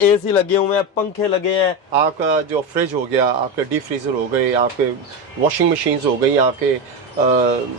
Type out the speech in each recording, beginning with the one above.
AC लगे हुए हैं, पंखे लगे हैं। आपका जो फ्रिज हो गया, आपके डीप फ्रीज़र हो गए, आपके वॉशिंग मशीन्स हो गई, आपके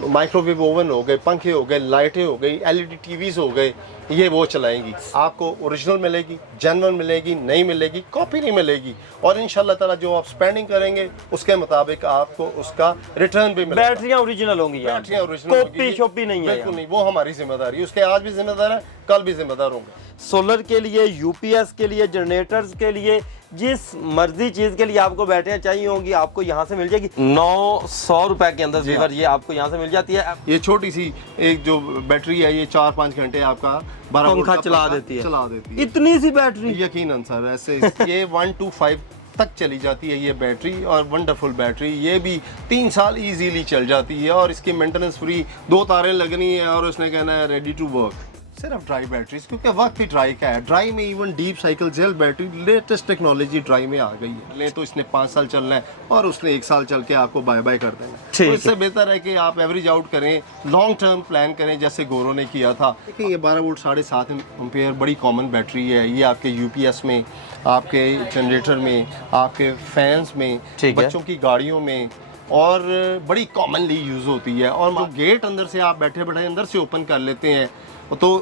माइक्रोवेव ओवन हो गए, पंखे हो गए, लाइटें हो गई, एलईडी टीवीज़ हो गए, ये वो चलाएंगी। आपको ओरिजिनल मिलेगी, जेन्युइन मिलेगी, नहीं मिलेगी, कॉपी नहीं मिलेगी। और इंशाल्लाह ताला जो आप स्पेंडिंग करेंगे उसके मुताबिक आपको उसका रिटर्न भी मिलेगा। बैटरियां ओरिजिनल होंगी, बैटरियां ओरिजिनल, कॉपी शॉपी नहीं है। बिल्कुल नहीं, वो हमारी जिम्मेदारी है। उसके आज भी जिम्मेदार है, कल भी जिम्मेदार होंगे। सोलर के लिए, यूपीएस के लिए, जनरेटर्स के लिए, जिस मर्जी चीज के लिए आपको बैटरियां चाहिए होंगी आपको यहाँ से मिल जाएगी। 900 रुपए के अंदर जीवर ये आपको यहाँ से मिल जाती है। ये छोटी सी एक जो बैटरी है, ये 4-5 घंटे आपका 12 वोल्ट पंखा का चला पंखा देती है। चला देती है। इतनी सी बैटरी? यकीनन सर, ऐसे ये 1 to 5 तक चली जाती है ये बैटरी, और वंडरफुल बैटरी। ये भी 3 साल इजीली चल जाती है, और इसकी मेंटेनेंस फ्री, 2 तारें लगनी है और उसने कहना है रेडी टू वर्क। सिर्फ ड्राई बैटरीज, क्योंकि वक्त ही ड्राई का है। ड्राई में even deep cycle gel battery, latest technology dry में आ गई है। ले तो इसने 5 साल चलना है और उसने 1 साल चल के आपको बाय बाय कर देना है। तो इससे बेहतर है कि आप एवरेज आउट करें, लॉन्ग टर्म प्लान करें, जैसे गोरो ने किया था। देखिए ये 12 वोल्ट 7.5 एम्पेयर बड़ी कॉमन बैटरी है। ये आपके यूपीएस में, आपके जनरेटर में, आपके फैंस में, बच्चों की गाड़ियों में, और बड़ी कॉमनली यूज़ होती है। और जो गेट अंदर से आप बैठे बैठे अंदर से ओपन कर लेते हैं, तो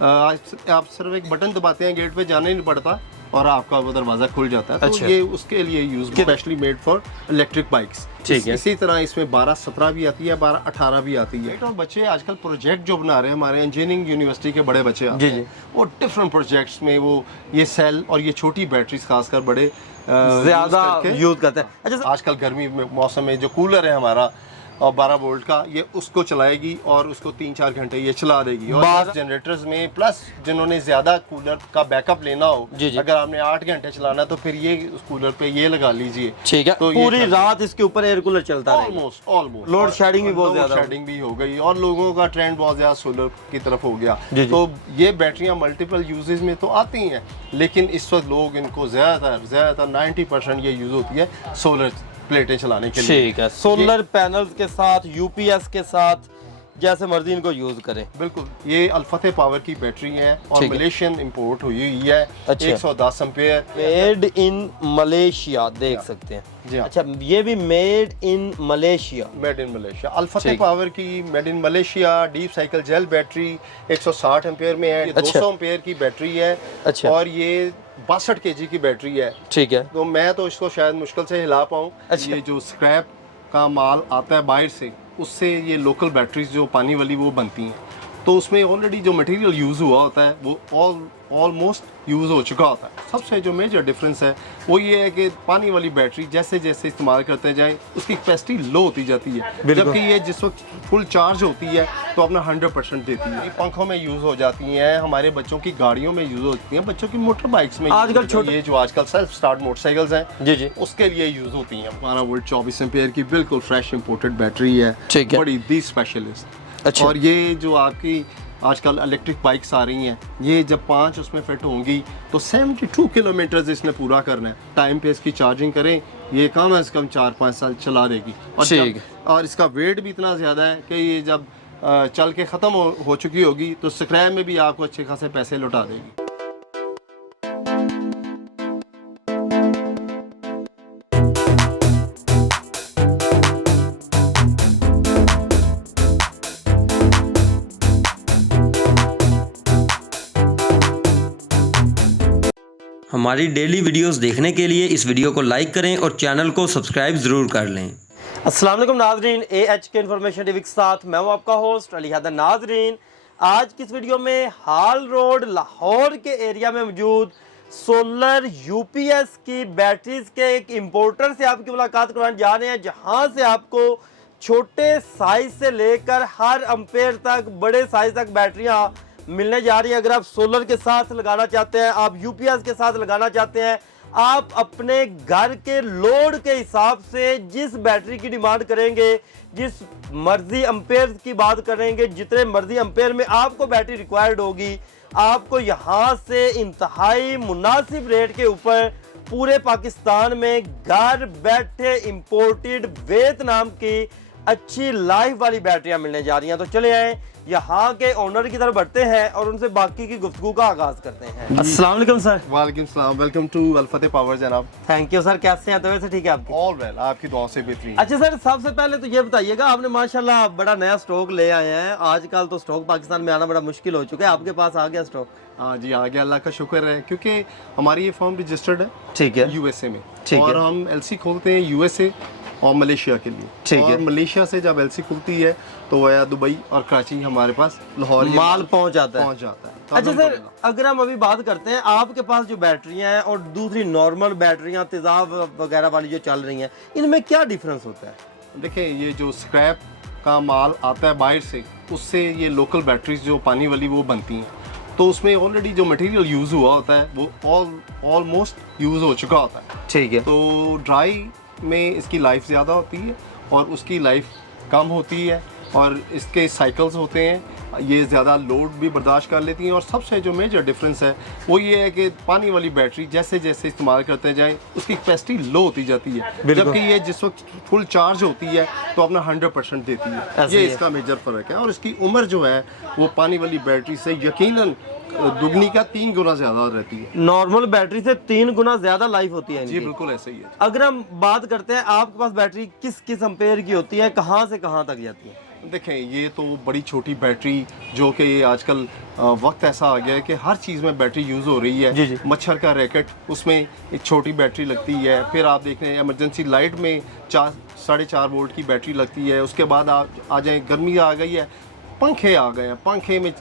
आप सिर्फ एक बटन दबाते हैं, गेट पे जाना ही नहीं पड़ता और आपका वो दरवाज़ा खुल जाता है। अच्छा। तो ये उसके लिए use, specially made for electric bikes. ठीक है। इसी तरह इसमें 12-17 भी आती है, 12-18 भी आती है। और बच्चे आजकल प्रोजेक्ट जो बना रहे हैं, हमारे इंजीनियरिंग यूनिवर्सिटी के बड़े बच्चे आते हैं, वो डिफरेंट प्रोजेक्ट्स में वो ये सेल और ये छोटी बैटरीज खासकर बड़े ज्यादा यूज करते हैं। अच्छा, आजकल गर्मी में मौसम में जो कूलर है हमारा और 12 वोल्ट का, ये उसको चलाएगी और उसको 3-4 घंटे ये चला देगी। और जनरेटर्स में प्लस जिन्होंने ज्यादा कूलर का बैकअप लेना हो, अगर आपने 8 घंटे चलाना तो फिर ये उस कूलर पे ये लगा लीजिए। ठीक है, तो पूरी रात इसके ऊपर एयर कूलर चलता है। ऑलमोस्ट लोड शेडिंग भी बहुत ज्यादा, शेडिंग भी हो गई और लोगों का ट्रेंड बहुत ज्यादा सोलर की तरफ हो गया। तो ये बैटरियां मल्टीपल यूजेस में तो आती हैं, लेकिन इस वक्त लोग इनको ज्यादातर 90% ये यूज होती है सोलर प्लेटें चलाने के लिए। ठीक है, सोलर पैनल्स के साथ, यूपीएस के साथ, जैसे मर्जी इनको यूज करें। बिल्कुल, ये अल्फते पावर की बैटरी है और मलेशियन इंपोर्ट हुई हुई है। अच्छा। 110 एम्पेयर, मेड इन मलेशिया, देख सकते हैं जी हाँ। अच्छा, ये भी made in Malaysia. Made in Malaysia, अल्फते पावर की made in Malaysia deep cycle gel battery 160 ampere में है। 200 एम्पेयर की बैटरी है। अच्छा। और ये 62 केजी की बैटरी है। ठीक है, तो मैं तो इसको शायद मुश्किल से हिला पाऊँ। अच्छा। ये जो स्क्रैप का माल आता है बाहर से, उससे ये लोकल बैटरीज जो पानी वाली वो बनती हैं, तो उसमें ऑलरेडी जो मटेरियल यूज़ हुआ होता है वो ऑलमोस्ट यूज़ हो चुका होता है। सबसे जो मेजर डिफरेंस है वो ये है कि पानी वाली बैटरी जैसे जैसे इस्तेमाल करते जाए उसकी कैपेसिटी लो होती जाती है, जबकि ये जिस वक्त फुल चार्ज होती है तो अपना 100% देती है। पंखों में यूज़ हो जाती हैं, हमारे बच्चों की गाड़ियों में यूज़ होती हैं, बच्चों की मोटर बाइक्स में आजकल छोटे, ये जो आजकल सेल्फ स्टार्ट मोटरसाइकिल्स हैं, जी उसके लिए यूज़ होती हैं। 12 वोल्ट 24 एम्पेयर की बिल्कुल फ्रेश इंपोर्टेड बैटरी है, बड़ी दी स्पेशलिस्ट। अच्छा। और ये जो आपकी आजकल इलेक्ट्रिक बाइक्स आ रही हैं, ये जब 5 उसमें फिट होंगी तो 72 किलोमीटर इसने पूरा करना है। टाइम पे इसकी चार्जिंग करें, ये कम से कम 4-5 साल चला देगी। और इसका वेट भी इतना ज़्यादा है कि ये जब चल के ख़त्म हो चुकी होगी तो स्क्रैप में भी आपको अच्छे खासे पैसे लौटा देगी। हमारी डेली वीडियोस देखने के लिए इस वीडियो को लाइक करें और चैनल को सब्सक्राइब ज़रूर कर लें। अस्सलाम वालेकुम नाजरीन, AHK इन्फॉर्मेशन टीवी के साथ मैं हूं आपका होस्ट अली हैदर। नाजरीन, आज की इस वीडियो में हाल रोड लाहौर के एरिया में मौजूद सोलर यूपीएस की बैटरीज के एक इंपोर्टर से आपकी मुलाकात करवाने जा रहे हैं, जहां से आपको छोटे साइज से लेकर हर एम्पेयर तक, बड़े साइज तक बैटरियां मिलने जा रही है। अगर आप सोलर के साथ लगाना चाहते हैं, आप यूपीएस के साथ लगाना चाहते हैं, आप अपने घर के लोड के हिसाब से जिस बैटरी की डिमांड करेंगे, जिस मर्जी एम्पेयर की बात करेंगे, जितने मर्जी एम्पेयर में आपको बैटरी रिक्वायर्ड होगी, आपको यहाँ से इंतहाई मुनासिब रेट के ऊपर पूरे पाकिस्तान में घर बैठे इंपोर्टेड वियतनाम की अच्छी लाइफ वाली बैटरियां मिलने जा रही हैं। तो चले आए यहाँ के ओनर की तरफ बढ़ते हैं और उनसे बाकी की गुफ्तगू का आगाज करते हैं। अस्सलाम वालेकुम सर। वालेकुम सलाम, वेलकम टू अल्फतेह पावर जनाब। Thank you sir. कैसे हैं? तबीयत से ठीक है आपकी? ऑल वेल, आपकी दुआ से बेहतरीन। अच्छा सर, सबसे पहले तो ये बताइएगा, आपने माशाल्लाह बड़ा नया स्टॉक ले आए हैं। आजकल तो स्टॉक पाकिस्तान में आना बड़ा मुश्किल हो चुका है, आपके पास आ गया स्टॉक? हाँ जी, आ गया, अल्लाह का शुक्र है, क्योंकि हमारी ये फर्म रजिस्टर्ड है ठीक है। यूएसए में, ठीक और है। हम एलसी खोलते हैं यूएसए और मलेशिया के लिए। ठीक है। और मलेशिया से जब एलसी खुलती है तो वह दुबई और कराची हमारे पास लाहौर माल पहुंच जाता है। पहुंच जाता है। अच्छा सर, अगर हम अभी बात करते हैं, आपके पास जो बैटरियां हैं और दूसरी नॉर्मल बैटरियां तेजाब वगैरह वाली जो चल रही हैं, इनमें क्या डिफरेंस होता है? देखिए, ये जो स्क्रैप का माल आता है बाहर से, उससे ये लोकल बैटरीज जो पानी वाली वो बनती हैं, तो उसमें ऑलरेडी जो मटेरियल यूज़ हुआ होता है वो ऑलमोस्ट यूज़ हो चुका होता है। ठीक है। तो ड्राई में इसकी लाइफ ज़्यादा होती है और उसकी लाइफ कम होती है, और इसके साइकिल्स होते हैं, ये ज़्यादा लोड भी बर्दाश्त कर लेती हैं। और सबसे जो मेजर डिफरेंस है वो ये है कि पानी वाली बैटरी जैसे जैसे इस्तेमाल करते जाएं उसकी कैपेसिटी लो होती जाती है, जबकि ये जिस वक्त फुल चार्ज होती है तो अपना 100% देती है। ये इसका मेजर फ़र्क है। और इसकी उम्र जो है वो पानी वाली बैटरी से यकीनन दुगनी का 3 गुना ज़्यादा रहती है। नॉर्मल बैटरी से 3 गुना ज्यादा लाइफ होती है जी इनकी। बिल्कुल ऐसे ही है। अगर हम बात करते हैं, आपके पास बैटरी किस एम्पेयर की होती है, कहाँ से कहाँ तक जाती है? देखें, ये तो बड़ी छोटी बैटरी, जो कि आजकल वक्त ऐसा आ गया है कि हर चीज़ में बैटरी यूज़ हो रही है। जी जी। मच्छर का रैकेट, उसमें एक छोटी बैटरी लगती है। फिर आप देख रहे हैं इमरजेंसी लाइट में 4.5 वोल्ट की बैटरी लगती है। उसके बाद आप आ जाएँ, गर्मी आ गई है, पंखे आ गए हैं, पंखे में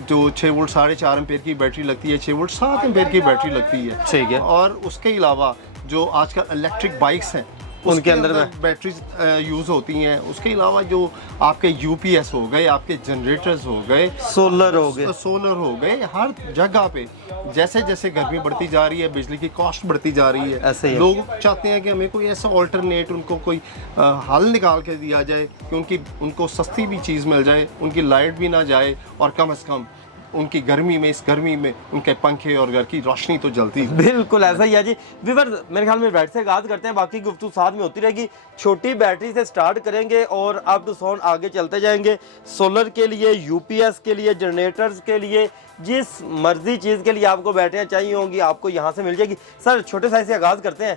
जो 6 वोल्ट 4.5 एम्पेयर की बैटरी लगती है, 6 वोल्ट 7 एम्पेयर की बैटरी लगती है। ठीक है। और उसके अलावा जो आजकल इलेक्ट्रिक बाइक्स हैं उनके अंदर बैटरीज यूज़ होती हैं। उसके अलावा जो आपके यूपीएस हो गए, आपके जनरेटर्स हो गए, सोलर हो गए, सोलर हो गए, हर जगह पे जैसे जैसे गर्मी बढ़ती जा रही है, बिजली की कॉस्ट बढ़ती जा रही है, ऐसे ही है। लोग चाहते हैं कि हमें कोई ऐसा ऑल्टरनेट, उनको कोई हल निकाल के दिया जाए कि उनको सस्ती भी चीज़ मिल जाए, उनकी लाइट भी ना जाए, और कम से कम उनकी गर्मी में, इस गर्मी में उनके पंखे और घर की रोशनी तो जलती है। बिल्कुल ऐसा ही है जी। व्यूअर, मेरे ख्याल में बैटरी से आगाज करते हैं, बाकी गुफ्तगू साथ में होती रहेगी। छोटी बैटरी से स्टार्ट करेंगे और अप टू साउंड आगे चलते जाएंगे। सोलर के लिए, यूपीएस के लिए, जनरेटर्स के लिए, जिस मर्जी चीज़ के लिए आपको बैटरियाँ चाहिए होंगी आपको यहाँ से मिल जाएगी। सर, छोटे साइज से आगाज करते हैं,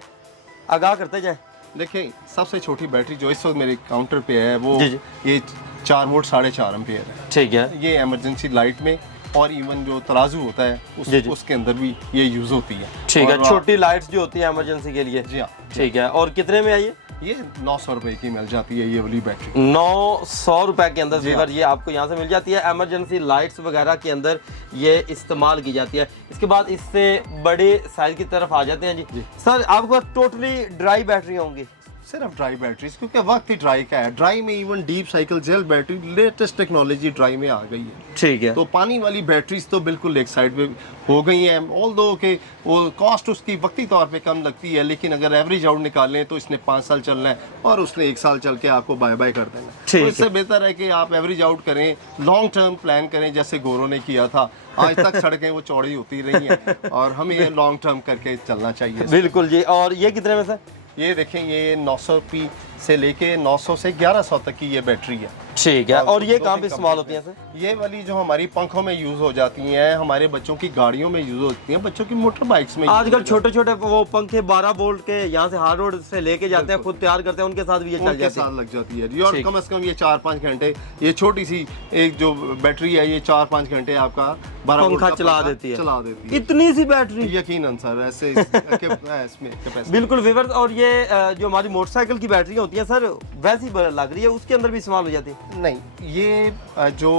आगाह करते जाएँ। देखिए, सबसे छोटी बैटरी जो इस वक्त मेरे काउंटर पे है वो जी जी। ये 4 वोल्ट 4.5 एम्पियर है। ठीक है। ये इमरजेंसी लाइट में और इवन जो तराजू होता है जी जी। उसके अंदर भी ये यूज़ होती है। ठीक है। और छोटी लाइट्स जो होती है इमरजेंसी के लिए। जी हाँ, ठीक है। और कितने में है ये 900 रुपए की मिल जाती है ये वाली बैटरी। 900 रुपए के अंदर जी व्यूअर ये आपको यहाँ से मिल जाती है। इमरजेंसी लाइट्स वगैरह के अंदर ये इस्तेमाल की जाती है। इसके बाद इससे बड़े साइज की तरफ आ जाते हैं जी। सर, आपके पास टोटली ड्राई बैटरी होंगी? सिर्फ ड्राई बैटरीज, क्योंकि वक्त ही ड्राई का है। ड्राई में even deep cycle gel battery, latest technology dry में आ गई है। ठीक है। तो पानी वाली बैटरीज तो बिल्कुल एक साइड पे हो गई हैं, ऑल्दो के वो कॉस्ट उसकी वक्ती तौर पे कम लगती है, लेकिन अगर एवरेज आउट निकालें तो इसने 5 साल चलना है और उसने 1 साल चल के आपको बाय बाय कर देना है। तो इससे बेहतर है कि आप एवरेज आउट करें, लॉन्ग टर्म प्लान करें, जैसे गोरों ने किया था। आज तक सड़कें वो चौड़ी होती रही हैं और हमें ये लॉन्ग टर्म करके चलना चाहिए। बिल्कुल जी। और ये कितने में सर? ये देखें, ये 900p से लेके 900 से 1100 तक की ये बैटरी है। ठीक है। और ये कहाँ पे इस्तेमाल होती है सर? ये वाली जो हमारी पंखों में यूज हो जाती हैं, हमारे बच्चों की गाड़ियों में यूज होती हैं, बच्चों की मोटर बाइक्स में। आजकल छोटे छोटे वो पंखे 12 वोल्ट के यहाँ से हार्ड रोड से लेके जाते हैं, खुद तैयार करते हैं, उनके साथ भी ये चल उनके जाती है। साथ लग जाती है जी। और कम से कम ये 4-5 घंटे, ये छोटी सी एक जो बैटरी है ये 4-5 घंटे आपका 12 पंखा चला देती है। इतनी सी बैटरी? यकीनन सर, ऐसे इसमें कैपेसिटी। बिल्कुल व्यूअर्स। और ये जो हमारी मोटरसाइकिल की बैटरी होती है सर, वैसी लग रही है, उसके अंदर भी इस्तेमाल हो जाती है? नहीं, ये जो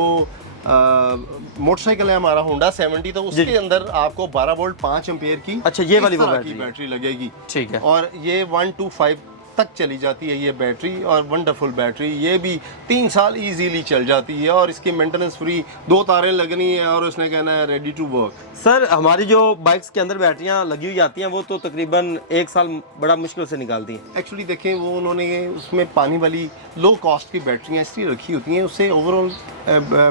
मोटरसाइकिल है हमारा होंडा 70, तो उसके अंदर आपको 12 वोल्ट 5 एम्पियर की, अच्छा, ये वाली वो बैटरी लगेगी। ठीक है। और ये 125 तक चली जाती है ये बैटरी, और वंडरफुल बैटरी, ये भी 3 साल इजीली चल जाती है, और इसकी मेंटेनेंस फ्री, 2 तारें लगनी है और उसने कहना है रेडी टू वर्क। सर, हमारी जो बाइक्स के अंदर बैटरियां लगी हुई आती हैं वो तो तकरीबन 1 साल बड़ा मुश्किल से निकालती हैं। एक्चुअली देखें, वो उन्होंने उसमें पानी वाली लो कॉस्ट की बैटरियाँ इसलिए रखी होती हैं, उससे ओवरऑल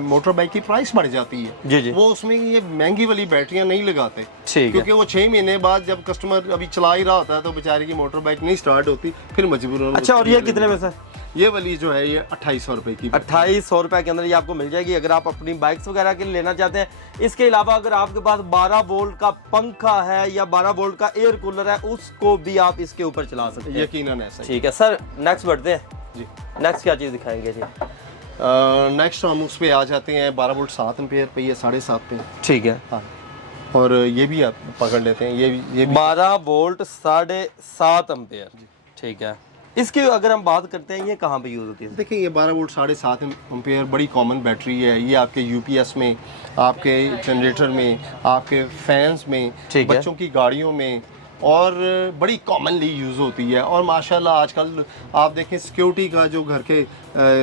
मोटर बाइक की प्राइस बढ़ जाती है। जी जी। वो उसमें ये महंगी वाली बैटरियाँ नहीं लगाते, ठीक है। क्योंकि वो 6 महीने बाद जब कस्टमर अभी चला ही रहा होता है तो बेचारे की मोटर बाइक नहीं स्टार्ट होती, फिर मजबूरन। अच्छा, और ये कितने में सर? ये वाली जो है ये 2800 रुपए की। 2800 रुपए के अंदर ये आपको मिल जाएगी अगर आप अपनी बाइक्स वगैरह के लिए लेना चाहते हैं। इसके अलावा अगर आपके पास 12 वोल्ट का पंखा है या 12 वोल्ट का एयर कूलर है उसको भी आप इसके ऊपर चला सकते हैं। यकीनन ऐसा ही। ठीक है सर, नेक्स्ट बढ़ते हैं जी। नेक्स्ट क्या चीज़ दिखाएंगे जी? नेक्स्ट हम उस पे आ जाते हैं 12 वोल्ट 7 एम्पीयर पे, ये 7.5 पे। ठीक है। हाँ, और ये भी आप पकड़ लेते हैं, ये भी 12 वोल्ट 7.5 एम्पीयर। ठीक है, इसकी अगर हम बात करते हैं ये कहाँ पे यूज़ होती है? देखिए ये 12 वोल्ट 7.5 एम्पीयर बड़ी कॉमन बैटरी है। ये आपके यूपीएस में, आपके जनरेटर में, आपके फैंस में, ठीक है। बच्चों की गाड़ियों में और बड़ी कॉमनली यूज़ होती है। और माशाल्लाह आजकल आप देखें सिक्योरिटी का जो घर के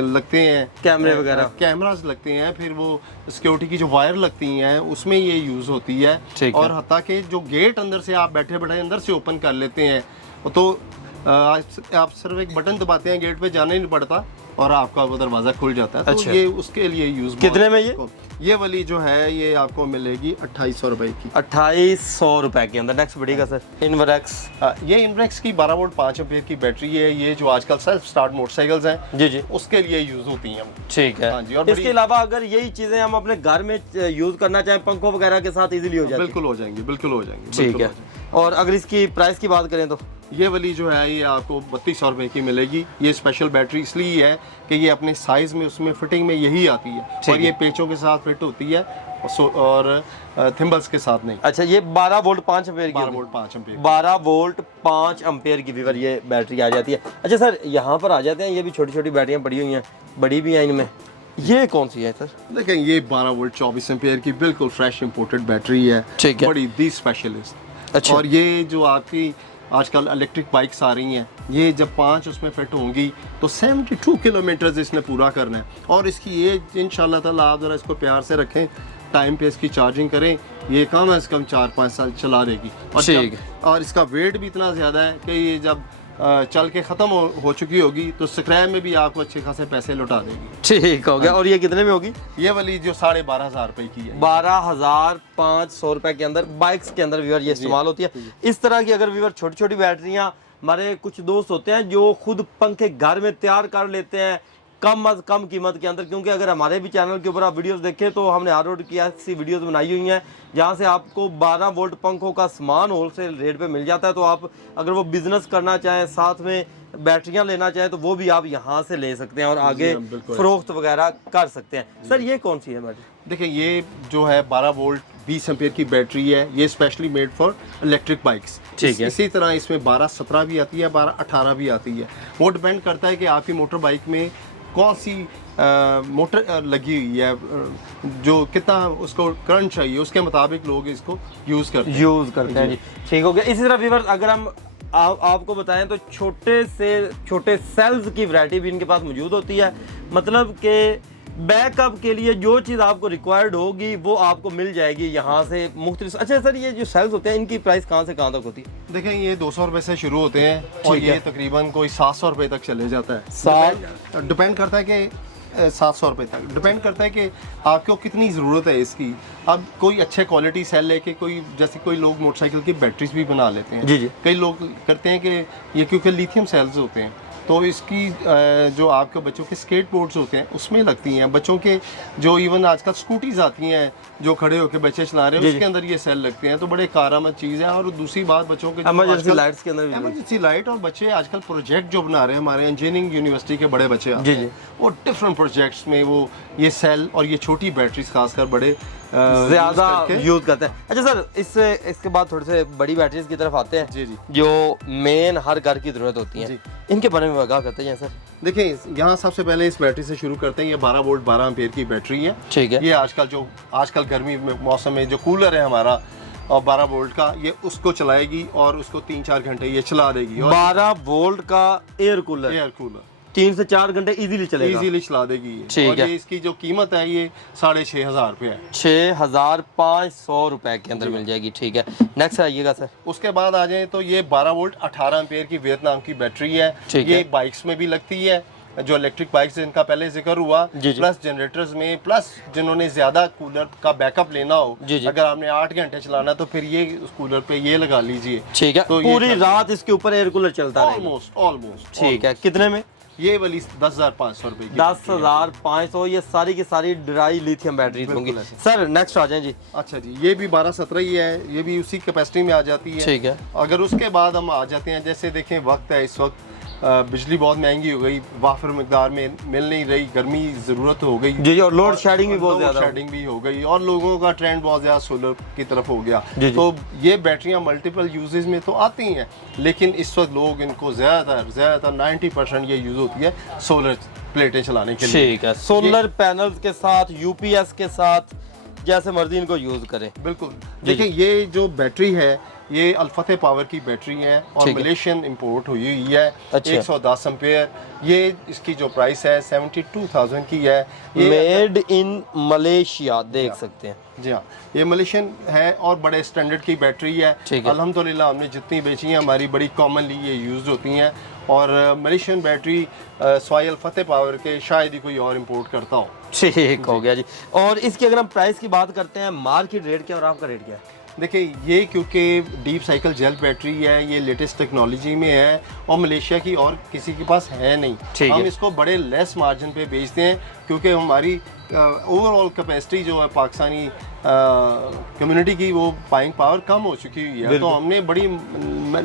लगते हैं कैमरे वगैरह, कैमरास लगते हैं, फिर वो सिक्योरिटी की जो वायर लगती हैं उसमें ये यूज़ होती है। ठीक है। और हत्ता कि जो गेट अंदर से आप बैठे बैठे अंदर से ओपन कर लेते हैं, तो आप सिर्फ एक बटन दबाते हैं, गेट पे जाना ही नहीं पड़ता और आपका वो दरवाज़ा खुल जाता है। अच्छा। तो ये उसके लिए यूज़। कितने में ये वाली जो है ये आपको मिलेगी 2800 रुपए की। 2800 रुपए के अंदर। नेक्स्ट बढ़ेगा सर, इनवरक्स। ये इनब्रेक्स की 12 वोल्ट 5 एम्पीयर की बैटरी है। ये जो आजकल सेल्फ स्टार्ट मोटरसाइकिल्स हैं जी जी, उसके लिए यूज़ होती हैं। ठीक है। हाँ जी। और इसके अलावा अगर यही चीज़ें हम अपने घर में यूज़ करना चाहें पंखों वगैरह के साथ इजीली हो जाती है? बिल्कुल हो जाएंगी, बिल्कुल हो जाएंगी। ठीक बिल्कुल है। हो जाएंगी। और अगर इसकी प्राइस की बात करें तो ये वाली जो है ये आपको 3200 रुपए की मिलेगी। ये स्पेशल बैटरी इसलिए है कि ये अपने साइज में उसमें फिटिंग में यही आती है और ये पेचों के साथ फिट होती है और थिम्बल्स के साथ नहीं। अच्छा, ये 12 वोल्ट 5 एम्पीयर की 12 वोल्ट 5 एम्पीयर 12 वोल्ट 5 एम्पीयर की वीवर ये बैटरी आ जाती है। अच्छा सर, यहाँ पर आ जाते हैं, ये भी छोटी छोटी बैटरियाँ पड़ी हुई हैं, बड़ी भी हैं इनमें, ये कौन सी है सर? देखें ये 12 वोल्ट 24 एम्पीयर की बिल्कुल फ्रेश इंपोर्टेड बैटरी है। ठीक है। बड़ी दी स्पेशलिस्ट। अच्छा। और ये जो आपकी आजकल इलेक्ट्रिक बाइक्स आ रही हैं, ये जब 5 उसमें फिट होंगी तो 72 किलोमीटर इसने पूरा करना है। और इसकी एज इंशाल्लाह ताला आप ज़रा इसको प्यार से रखें, टाइम पे इसकी चार्जिंग करें, ये कम अज़ कम 4-5 साल चला देगी। ठीक और इसका वेट भी इतना ज़्यादा है कि ये जब चल के ख़त्म हो चुकी होगी तो स्क्रैप में भी आपको अच्छे खासे पैसे लौटा देगी। ठीक हो गया। और ये कितने में होगी? ये वाली जो 12,500 रुपए की है, 12,500 रुपए के अंदर बाइक्स के अंदर व्यूअर ये इस्तेमाल होती है। इस तरह की अगर व्यूअर छोटी छोटी बैटरियां, हमारे कुछ दोस्त होते हैं जो खुद पंखे घर में तैयार कर लेते हैं कम अज कम कीमत के अंदर, क्योंकि अगर हमारे भी चैनल के ऊपर आप वीडियोस देखें तो हमने हर रोड की ऐसी वीडियोस बनाई हुई हैं जहाँ से आपको 12 वोल्ट पंखों का सामान होलसेल रेट पे मिल जाता है। तो आप अगर वो बिजनेस करना चाहें, साथ में बैटरियां लेना चाहें तो वो भी आप यहाँ से ले सकते हैं और आगे फरोख्त वगैरह कर सकते हैं। सर ये कौन सी है बैटरी? देखिए ये जो है 12 वोल्ट 20 एम्पीयर की बैटरी है। ये specially made for electric bikes. ठीक है। इसी तरह इसमें 12-17 भी आती है, 12-18 भी आती है। वो डिपेंड करता है कि आपकी मोटर बाइक में कौन सी मोटर लगी हुई है, जो कितना उसको करंट चाहिए उसके मुताबिक लोग इसको यूज़ करते हैं जी। ठीक हो गया। इसी तरह व्यूअर्स अगर हम आपको बताएं तो छोटे से छोटे सेल्स की वैरायटी भी इनके पास मौजूद होती है। मतलब कि बैकअप के लिए जो चीज़ आपको रिक्वायर्ड होगी वो आपको मिल जाएगी यहाँ से मुख्तलिफ। अच्छा सर, ये जो सेल्स होते हैं इनकी प्राइस कहाँ से कहाँ तक होती है? देखें ये 200 रुपये से शुरू होते हैं और ये तकरीबन कोई 700 रुपये तक चले जाता है। डिपेंड करता है कि 700 रुपये तक डिपेंड करता है कि आपको कितनी ज़रूरत है इसकी। अब कोई अच्छे क्वालिटी सेल लेके कोई, जैसे कोई लोग मोटरसाइकिल की बैटरीज भी बना लेते हैं। जी जी। कई लोग करते हैं कि ये क्योंकि लिथियम सेल्स होते हैं तो इसकी जो आपके बच्चों के स्केट बोर्ड्स होते हैं उसमें लगती हैं। बच्चों के जो इवन आजकल स्कूटीज आती हैं जो खड़े होकर बच्चे चला रहे हैं उसके अंदर ये सेल लगते हैं, तो बड़े कारआमद चीज़ है। और दूसरी बात, बच्चों के इमरजेंसी लाइट्स के अंदर इमरजेंसी लाइट, और बच्चे आजकल प्रोजेक्ट जो बना रहे हैं, हमारे इंजीनियरिंग यूनिवर्सिटी के बड़े बच्चे आते हैं, वो डिफरेंट प्रोजेक्ट्स में वो ये सेल और ये छोटी बैटरीज खासकर बड़े ज़्यादा यूज़ करते हैं। अच्छा सर, इसके बाद थोड़े से बड़ी बैटरीज की तरफ आते हैं। जी जी। जो मेन हर घर की ज़रूरत होती है, इनके बारे में आगाह करते हैं सर। देखिए यहाँ सबसे पहले इस बैटरी से शुरू करते हैं। ये 12 वोल्ट 12 एम्पीयर की बैटरी है। ठीक है। ये आजकल गर्मी में मौसम में जो कूलर है हमारा और 12 वोल्ट का, ये उसको चलाएगी और उसको 3-4 घंटे ये चला देगी। और 12 वोल्ट का एयर कूलर 3 से 4 घंटे इजीली चलेगा, इजीली चला देगी ये। ठीक और है। ये इसकी जो कीमत है ये 6,500 रुपये है। 6,500 रुपए के अंदर मिल जाएगी। ठीक है, नेक्स्ट आइएगा सर। उसके बाद आ जाए तो ये 12 वोल्ट 18 एम्पीयर की वियतनाम की बैटरी है। ये बाइक्स में भी लगती है, जो इलेक्ट्रिक बाइक्स इनका पहले जिक्र हुआ, प्लस जनरेटर्स में, प्लस जिन्होंने ज्यादा कूलर का बैकअप लेना हो, अगर आपने 8 घंटे चलाना तो फिर ये उस कूलर पे ये लगा लीजिए। ठीक है, तो पूरी रात इसके ऊपर एयर कूलर चलता है ऑलमोस्ट। ठीक है। कितने में? ये वाली 10,500 रुपए की। 10,500, ये सारी की सारी ड्राई लिथियम बैटरीज होंगी। बिल्कुल ऐसे। सर नेक्स्ट आ जाएं जी। अच्छा जी, ये भी 12-17 ही है, ये भी उसी कैपेसिटी में आ जाती है। ठीक है। अगर उसके बाद हम आ जाते हैं, जैसे देखें वक्त है इस वक्त, बिजली बहुत महंगी हो गई, वाफर मकदार में मिल नहीं रही, गर्मी ज़रूरत हो गई जी, और लोड शेडिंग भी बहुत ज़्यादा, लोड शेडिंग भी हो गई, और लोगों का ट्रेंड बहुत ज़्यादा सोलर की तरफ हो गया। जी। तो ये बैटरियां मल्टीपल यूजेस में तो आती हैं, लेकिन इस वक्त लोग इनको ज़्यादातर 90% ये यूज़ होती है सोलर प्लेटें चलाने के लिए। ठीक है, सोलर पैनल्स के साथ, यूपीएस के साथ, जैसे मर्जी इनको यूज करें। बिल्कुल। देखिए ये जो बैटरी है, ये अल्फते पावर की बैटरी है और ठीक है। मलेशियन इंपोर्ट हुई हुई है। अच्छा। 110 एम्पेयर, ये इसकी जो प्राइस है 72,000 की है। ये मेड इन मलेशिया देख सकते हैं। जी हाँ, ये मलेशियन है और बड़े स्टैंडर्ड की बैटरी है। ठीक है। अल्हम्दुलिल्लाह हमने जितनी बेची हैं हमारी बड़ी कॉमनली ये यूज़ होती हैं, और मलेशियन बैटरी स्वाई अल्फते पावर के शायद ही कोई और इंपोर्ट करता हो। ठीक हो गया जी। और इसकी अगर हम प्राइस की बात करते हैं, मार्केट रेट क्या और आपका रेट क्या है? देखिए ये क्योंकि डीप साइकिल जेल बैटरी है, ये लेटेस्ट टेक्नोलॉजी में है और मलेशिया की और किसी के पास है नहीं। ठीक हम है। इसको बड़े लेस मार्जिन पे बेचते हैं, क्योंकि हमारी ओवरऑल कैपेसिटी जो है पाकिस्तानी कम्युनिटी की, वो बाइंग पावर कम हो चुकी हुई है, तो हमने बड़ी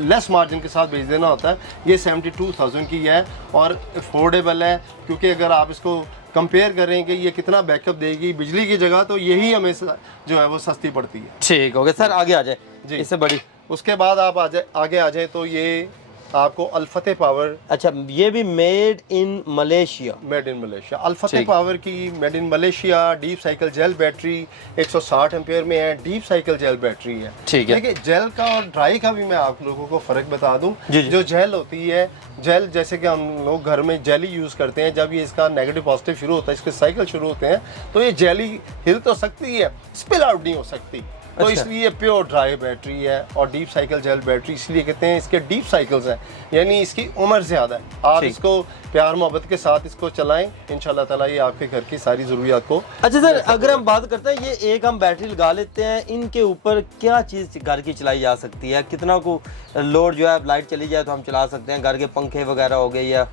लेस मार्जिन के साथ बेच देना होता है। ये 72,000 की है और अफोर्डेबल है, क्योंकि अगर आप इसको कंपेयर करें कि ये कितना बैकअप देगी बिजली की जगह, तो यही हमें जो है वो सस्ती पड़ती है। ठीक हो गया सर, आगे आ जाए जी। इससे बड़ी। उसके बाद आप आगे आ जाए तो ये आपको अल्फते पावर, अच्छा, ये भी made in Malaysia. Made in Malaysia, अल्फते ठीक। पावर की made in Malaysia deep cycle gel battery 160 ampere में है, डीप साइकिल जेल बैटरी है। ठीक है। देखिए जेल का और ड्राई का भी मैं आप लोगों को फ़र्क बता दूं। जी, जी। जो जेल होती है, जेल जैसे कि हम लोग घर में जेली यूज़ करते हैं, जब ये इसका नेगेटिव पॉजिटिव शुरू होता है, इसके साइकिल शुरू होते हैं, तो ये जेली हिल तो सकती है, स्पिल आउट नहीं हो सकती। तो अच्छा। इसलिए प्योर ड्राई बैटरी है, और डीप साइकिल जेल बैटरी इसलिए कहते हैं, इसके डीप साइकिल्स हैं, यानी इसकी उम्र ज़्यादा है। आप ठीक। इसको प्यार मोहब्बत के साथ इसको चलाएं, इंशाल्लाह ताला ये आपके घर की सारी ज़रूरियात को। अच्छा सर, अगर हम बात करते हैं, ये एक हम बैटरी लगा लेते हैं, इनके ऊपर क्या चीज़ घर की चलाई जा सकती है? कितना को लोड जो है, लाइट चली जाए तो हम चला सकते हैं? घर के पंखे वगैरह हो गए, या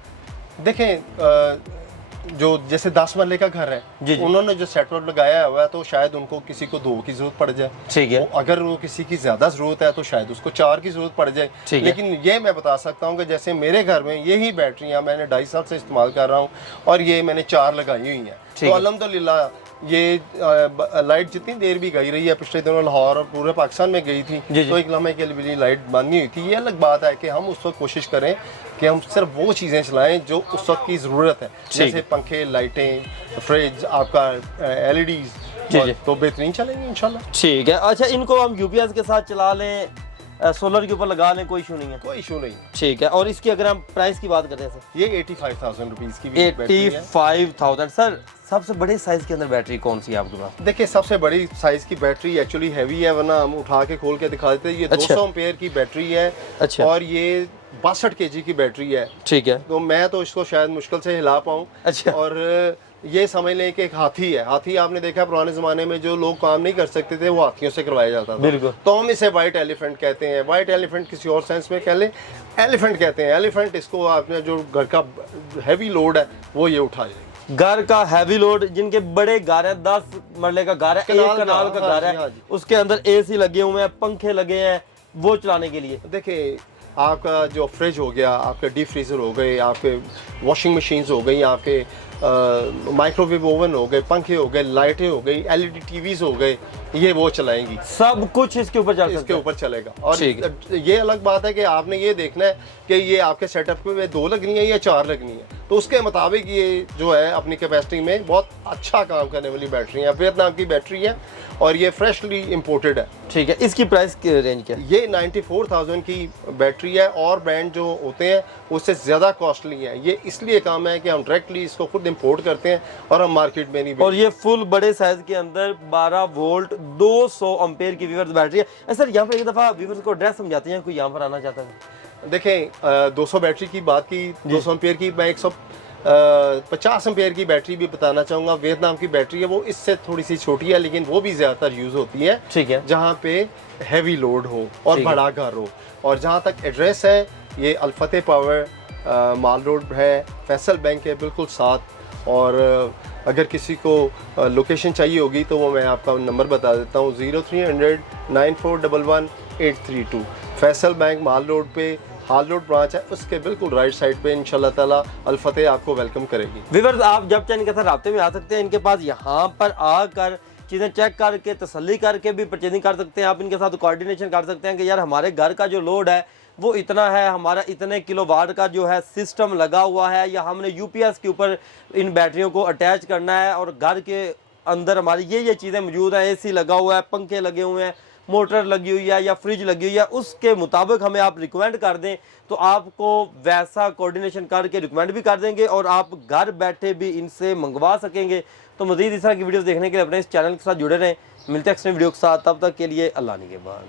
देखें जो जैसे 10 मरले का घर है, जी, जी। उन्होंने जो सेटवर्ड लगाया हुआ है, तो शायद उनको किसी को 2 की जरूरत पड़ जाए। ठीक है। अगर वो किसी की ज्यादा जरूरत है तो शायद उसको 4 की जरूरत पड़ जाए। ठीक है। लेकिन ये मैं बता सकता हूँ कि जैसे मेरे घर में यही बैटरियाँ मैंने 2.5 साल से इस्तेमाल कर रहा हूँ, और ये मैंने 4 लगाई हुई हैं। ठीक तो है। अल्हम्दुलिल्लाह ये लाइट जितनी देर भी गई रही है, पिछले दिनों लाहौर और पूरे पाकिस्तान में गई थी, जी, जी। तो एक लम्हे के लिए लाइट बंद नहीं हुई थी। ये अलग बात है कि हम उस वक्त कोशिश करें कि हम सिर्फ वो चीज़ें चलाएं जो उस वक्त की ज़रूरत है, जैसे पंखे, लाइटें, फ्रिज, आपका LEDs, जी, जी। तो बेहतरीन चलेंगे इंशाल्लाह। ठीक है। अच्छा, इनको हम यूपीएस के साथ चला लें, सोलर के ऊपर लगा लें, कोई इशू नहीं है? कोई इशू नहीं। ठीक है। और इसकी अगर हम प्राइस की बात करते हैं सर, ये 85,000 रुपीज़ की भी बैटरी है। 85,000। सर सबसे बड़े साइज के अंदर बैटरी कौन सी है आपके पास? देखिए सबसे बड़ी साइज की बैटरी एक्चुअली हैवी है, वरना हम उठा के खोल के दिखा देते हैं। ये अच्छा। 200 एम्पेयर की बैटरी है। अच्छा। और ये 62 kg की बैटरी है। ठीक है। तो मैं तो इसको शायद मुश्किल से हिला पाऊँ। अच्छा। और ये समझ लें कि एक हाथी है। हाथी आपने देखा पुराने ज़माने में जो लोग काम नहीं कर सकते थे, वो हाथियों से करवाया जाता था। बिल्कुल। तो हम इसे वाइट एलिफेंट कहते हैं। वाइट एलिफेंट किसी और सेंस में कह लें, एलिफेंट कहते हैं। एलिफेंट इसको आपने जो घर का हैवी लोड है वो ये उठा जाएगी। घर का हैवी लोड, जिनके बड़े घर है, 10 मरले का घर है, एक कनाल का घर है, उसके अंदर AC लगे हुए हैं, पंखे लगे हैं, वो चलाने के लिए। देखिए आपका जो फ्रिज हो गया, आपके डीप फ्रीज़र हो गए, आपके वॉशिंग मशीन्स हो गई, आपके माइक्रोवेव ओवन हो गए, पंखे हो गए, लाइटें हो गई, LED TVs हो गए, ये वो चलाएंगी। सब कुछ इसके ऊपर चल सकता है। इसके ऊपर चलेगा। और ठीक ये अलग बात है कि आपने ये देखना है कि ये आपके सेटअप में 2 लगनी है या 4 लगनी है, तो उसके मुताबिक ये जो है अपनी कैपेसिटी में बहुत अच्छा काम करने वाली बैटरी है। वियतनाम की बैटरी है और ये फ्रेशली इंपोर्टेड है। ठीक है। इसकी प्राइस की रेंज क्या है? ये 94,000 की बैटरी है, और ब्रांड जो होते हैं उससे ज़्यादा कॉस्टली है। ये इसलिए काम है कि हम डायरेक्टली इसको खुद इंपोर्ट करते हैं और हम मार्केट में नहीं और ये फुल बड़े साइज के अंदर 12 वोल्ट 200 एम्पेयर की वीवर्स बैटरी है। सर यहाँ पर एक दफ़ा वीवर्स को एड्रेस समझाते हैं, कोई यहाँ पर आना चाहता है? देखें 200 बैटरी की बात की, 200 एम्पेयर की, मैं 150 एम्पेयर की बैटरी भी बताना चाहूँगा। वियतनाम की बैटरी है, वो इससे थोड़ी सी छोटी है, लेकिन वो भी ज़्यादातर यूज़ होती है। ठीक है। जहाँ पे हैवी लोड हो और ठीक है। बड़ा घर हो। और जहाँ तक एड्रेस है, ये अल्फते पावर माल रोड है, फैसल बैंक है बिल्कुल साथ। और अगर किसी को लोकेशन चाहिए होगी तो वो मैं आपका नंबर बता देता हूँ, 0300 9411 832। फैसल बैंक माल रोड पे हाल रोड ब्रांच है, उसके बिल्कुल राइट साइड पे इंशाल्लाह ताला अल फतेह आपको वेलकम करेगी। व्यूअर्स, आप जब चाहें इनके साथ राब्ते में आ सकते हैं। इनके पास यहाँ पर आकर चीज़ें चेक करके तसल्ली करके भी परचेजिंग कर सकते हैं। आप इनके साथ कोऑर्डिनेशन कर सकते हैं कि यार हमारे घर का जो लोड है वो इतना है, हमारा इतने किलोवाट का जो है सिस्टम लगा हुआ है, या हमने यूपीएस के ऊपर इन बैटरियों को अटैच करना है और घर के अंदर हमारी ये चीज़ें मौजूद हैं, एसी लगा हुआ है, पंखे लगे हुए हैं, मोटर लगी हुई है या फ्रिज लगी हुई है, उसके मुताबिक हमें आप रिकमेंड कर दें तो आपको वैसा कोऑर्डिनेशन करके रिकमेंड भी कर देंगे और आप घर बैठे भी इनसे मंगवा सकेंगे। तो मज़ीद इस तरह की वीडियोस देखने के लिए अपने इस चैनल के साथ जुड़े रहें। मिलते हैं नेक्स्ट वीडियो के साथ, तब तक के लिए अल्लाह निगहबान।